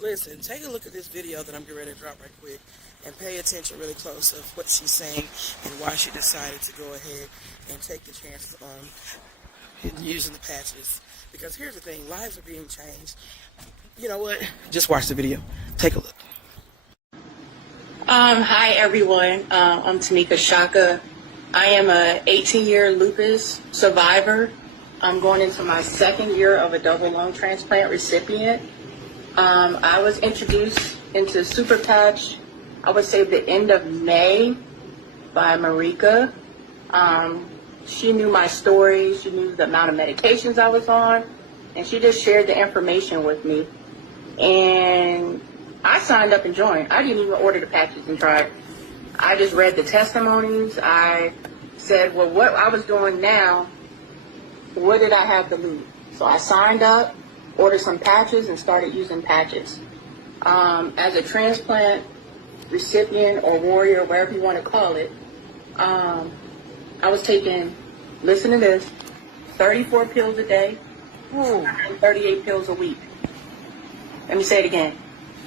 Listen, take a look at this video that I'm getting ready to drop right quick and pay attention really close of what she's saying and why she decided to go ahead and take the chances on using the patches. Because here's the thing, lives are being changed. You know what? Just watch the video. Take a look. Hi everyone. I'm Tamika Shaka. I am a 18-year lupus survivor. I'm going into my second year of a double lung transplant recipient. I was introduced into SuperPatch, I would say the end of May, by Marika. She knew my story, she knew the amount of medications I was on, and she just shared the information with me. And I signed up and joined. I didn't even order the patches and try it. I just read the testimonies. I said, well, what I was doing now, what did I have to lose? So I signed up, ordered some patches, and started using patches. As a transplant recipient or warrior, whatever you want to call it, I was taking, listen to this, 34 pills a day, 38 pills a week. Let me say it again.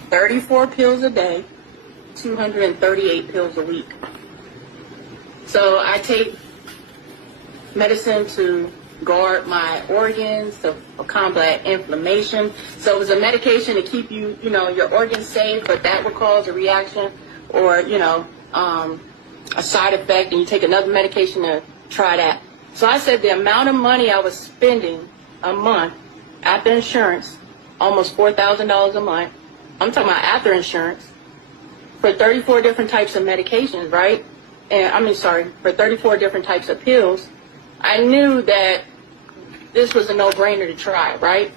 34 pills a day, 238 pills a week. So I take medicine to guard my organs, to combat inflammation. So it was a medication to keep you, your organs safe, but that would cause a reaction or, a side effect, and you take another medication to try that. So I said the amount of money I was spending a month after insurance, almost $4,000 a month, I'm talking about after insurance, for 34 different types of medications, right? For 34 different types of pills, I knew that this was a no-brainer to try, right?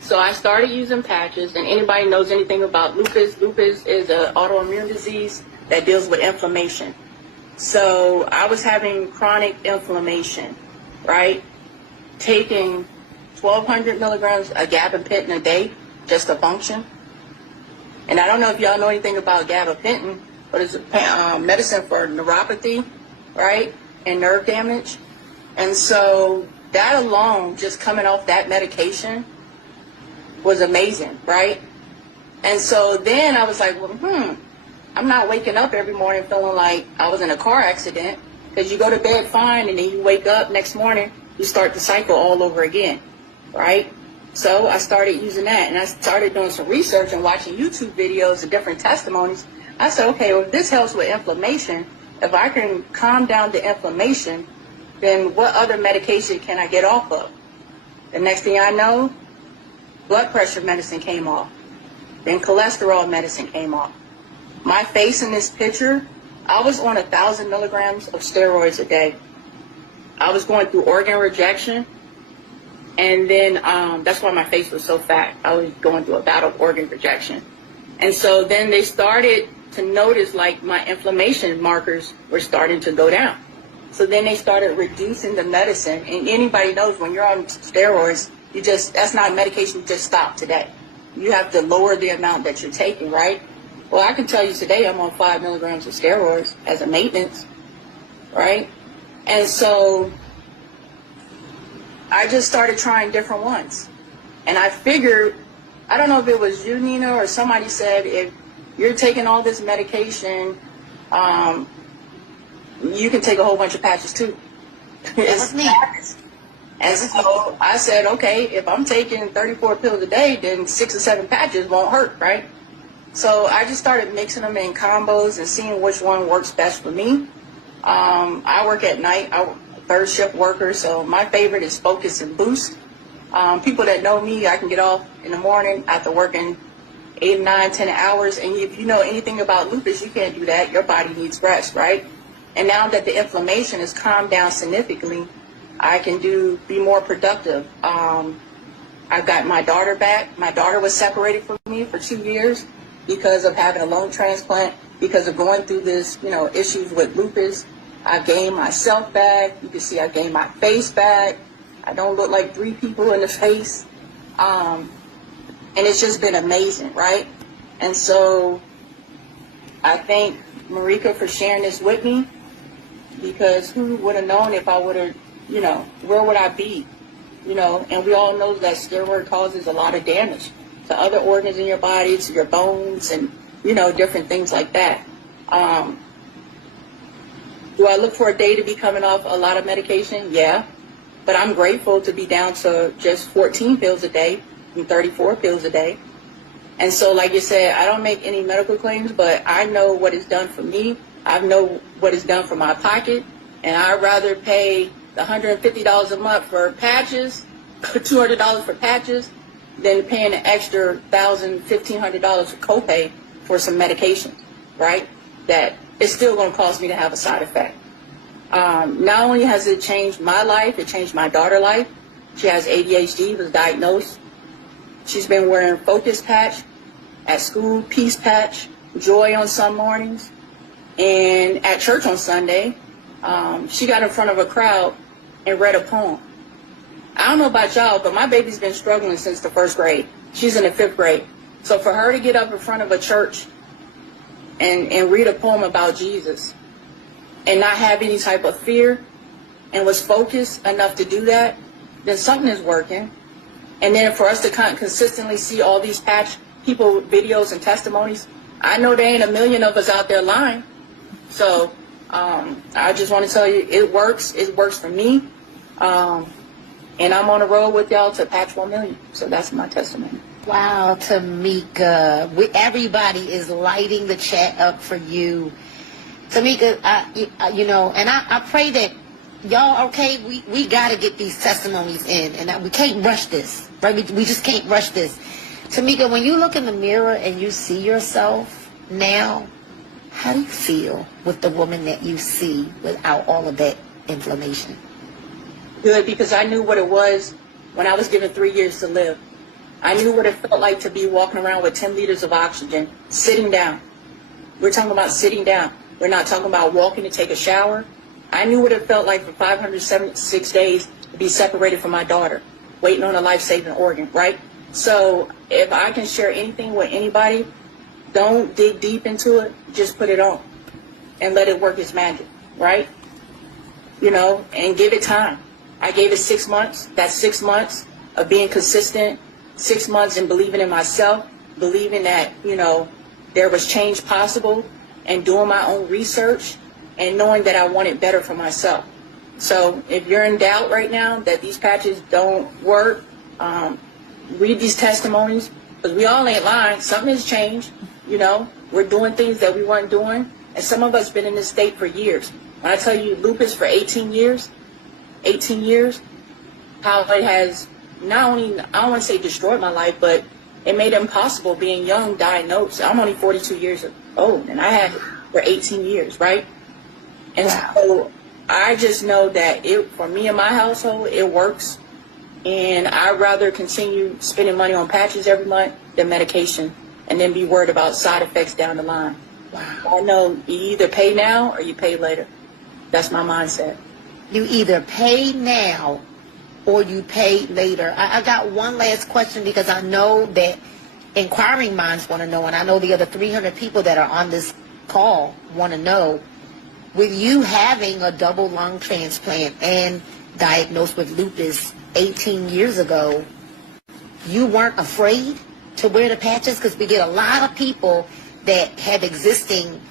So I started using patches, and anybody knows anything about lupus, lupus is an autoimmune disease that deals with inflammation. So I was having chronic inflammation, right? Taking 1,200 milligrams of gabapentin a day just to function. And I don't know if y'all know anything about gabapentin, but it's a medicine for neuropathy, right, and nerve damage. And so that alone, just coming off that medication, was amazing, right? And so then I was like, well, I'm not waking up every morning feeling like I was in a car accident, because you go to bed fine and then you wake up next morning, you start the cycle all over again, right? So I started using that, and I started doing some research and watching YouTube videos of different testimonies. I said, okay, well, if this helps with inflammation, if I can calm down the inflammation, then what other medication can I get off of? The next thing I know, blood pressure medicine came off. Then cholesterol medicine came off. My face in this picture, I was on 1,000 milligrams of steroids a day. I was going through organ rejection. And then that's why my face was so fat. I was going through a bout of organ rejection. And so then they started to notice like my inflammation markers were starting to go down. So then they started reducing the medicine. And anybody knows when you're on steroids, that's not medication you just stop today. You have to lower the amount that you're taking, right? Well, I can tell you today I'm on 5 milligrams of steroids as a maintenance, right? And so I just started trying different ones. And I figured, I don't know if it was you, Nina, or somebody said, if you're taking all this medication, you can take a whole bunch of patches too. That's me. And so I said, okay, if I'm taking 34 pills a day, then 6 or 7 patches won't hurt, right? So I just started mixing them in combos and seeing which one works best for me. I work at night. I'm a third shift worker, so my favorite is Focus and Boost. People that know me, I can get off in the morning after working 8, 9, 10 hours. And if you know anything about lupus, you can't do that. Your body needs rest, right? And now that the inflammation has calmed down significantly, I can be more productive. I've got my daughter back. My daughter was separated from me for 2 years because of having a lung transplant, because of going through this, issues with lupus. I gained myself back. You can see I gained my face back. I don't look like 3 people in the face. And it's just been amazing, right? And so I thank Marika for sharing this with me, because who would have known if I would have, where would I be? And we all know that steroid causes a lot of damage. to other organs in your body, to your bones, and, different things like that. Do I look for a day to be coming off a lot of medication? Yeah. But I'm grateful to be down to just 14 pills a day from 34 pills a day. And so, like you said, I don't make any medical claims, but I know what it's done for me. I know what it's done for my pocket. And I'd rather pay the $150 a month for patches, $200 for patches, than paying an extra $1,000, $1,500 for copay for some medication, right? That it's still going to cause me to have a side effect. Not only has it changed my life, it changed my daughter's life. She has ADHD, was diagnosed. She's been wearing Focus Patch at school, Peace Patch, Joy on some mornings, and at church on Sunday. She got in front of a crowd and read a poem. I don't know about y'all, but my baby's been struggling since the 1st grade. She's in the 5th grade. So for her to get up in front of a church and read a poem about Jesus and not have any type of fear and was focused enough to do that, then something is working. And then for us to consistently see all these patch people videos and testimonies, I know there ain't a million of us out there lying. So I just want to tell you, it works. It works for me. And I'm on the road with y'all to patch 1 million. So that's my testimony. Wow, Tamika. Everybody is lighting the chat up for you. Tamika, and I pray that y'all, okay, we got to get these testimonies in. And we can't rush this, right? We just can't rush this. Tamika, when you look in the mirror and you see yourself now, how do you feel with the woman that you see without all of that inflammation? Good, because I knew what it was when I was given 3 years to live. I knew what it felt like to be walking around with 10 liters of oxygen, sitting down. We're talking about sitting down. We're not talking about walking to take a shower. I knew what it felt like for 576 days to be separated from my daughter, waiting on a life-saving organ, right? So if I can share anything with anybody, don't dig deep into it. Just put it on and let it work its magic, right? And give it time. I gave it 6 months. That's 6 months of being consistent, 6 months in believing in myself, believing that, there was change possible, and doing my own research and knowing that I wanted better for myself. So if you're in doubt right now that these patches don't work, read these testimonies, because we all ain't lying. Something has changed. We're doing things that we weren't doing, and some of us been in this state for years. When I tell you lupus for 18 years, how it has not only, I don't want to say destroyed my life, but it made it impossible being young, diagnosed. I'm only 42 years old, and I had it for 18 years, right? And so I just know that for me and my household, it works. And I'd rather continue spending money on patches every month than medication and then be worried about side effects down the line. Wow. I know you either pay now or you pay later. That's my mindset. You either pay now or you pay later. I got one last question, because I know that inquiring minds want to know, and I know the other 300 people that are on this call want to know, with you having a double lung transplant and diagnosed with lupus 18 years ago, you weren't afraid to wear the patches? Because we get a lot of people that have existing,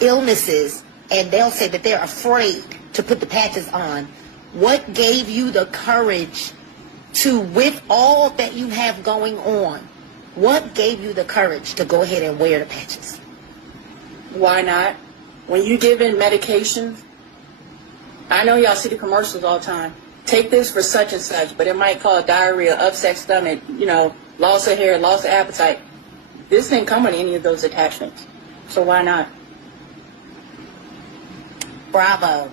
illnesses, and they'll say that they're afraid to put the patches on. What gave you the courage to, with all that you have going on, what gave you the courage to go ahead and wear the patches? Why not? When you give in medication, I know y'all see the commercials all the time. Take this for such and such, but it might cause diarrhea, upset stomach, loss of hair, loss of appetite. This didn't come with any of those attachments. So why not? Bravo.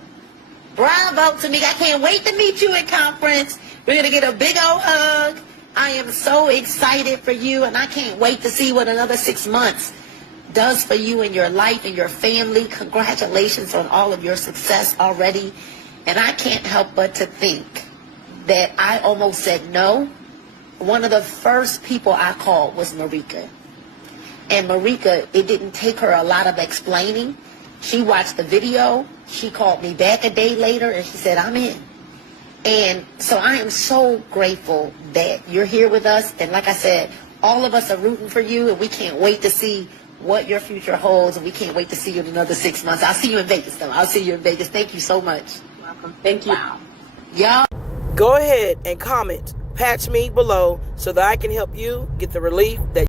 Bravo to me. I can't wait to meet you at conference. We're going to get a big old hug. I am so excited for you, and I can't wait to see what another 6 months does for you and your life and your family. Congratulations on all of your success already. And I can't help but to think that I almost said no. One of the first people I called was Marika. And Marika, it didn't take her a lot of explaining. She watched the video. She called me back a day later, and she said, I'm in. And so I am so grateful that you're here with us. And like I said, all of us are rooting for you, and we can't wait to see what your future holds, and we can't wait to see you in another 6 months. I'll see you in Vegas, though. I'll see you in Vegas. Thank you so much. Welcome. Thank you. Wow. Y'all. Go ahead and comment, patch me below so that I can help you get the relief that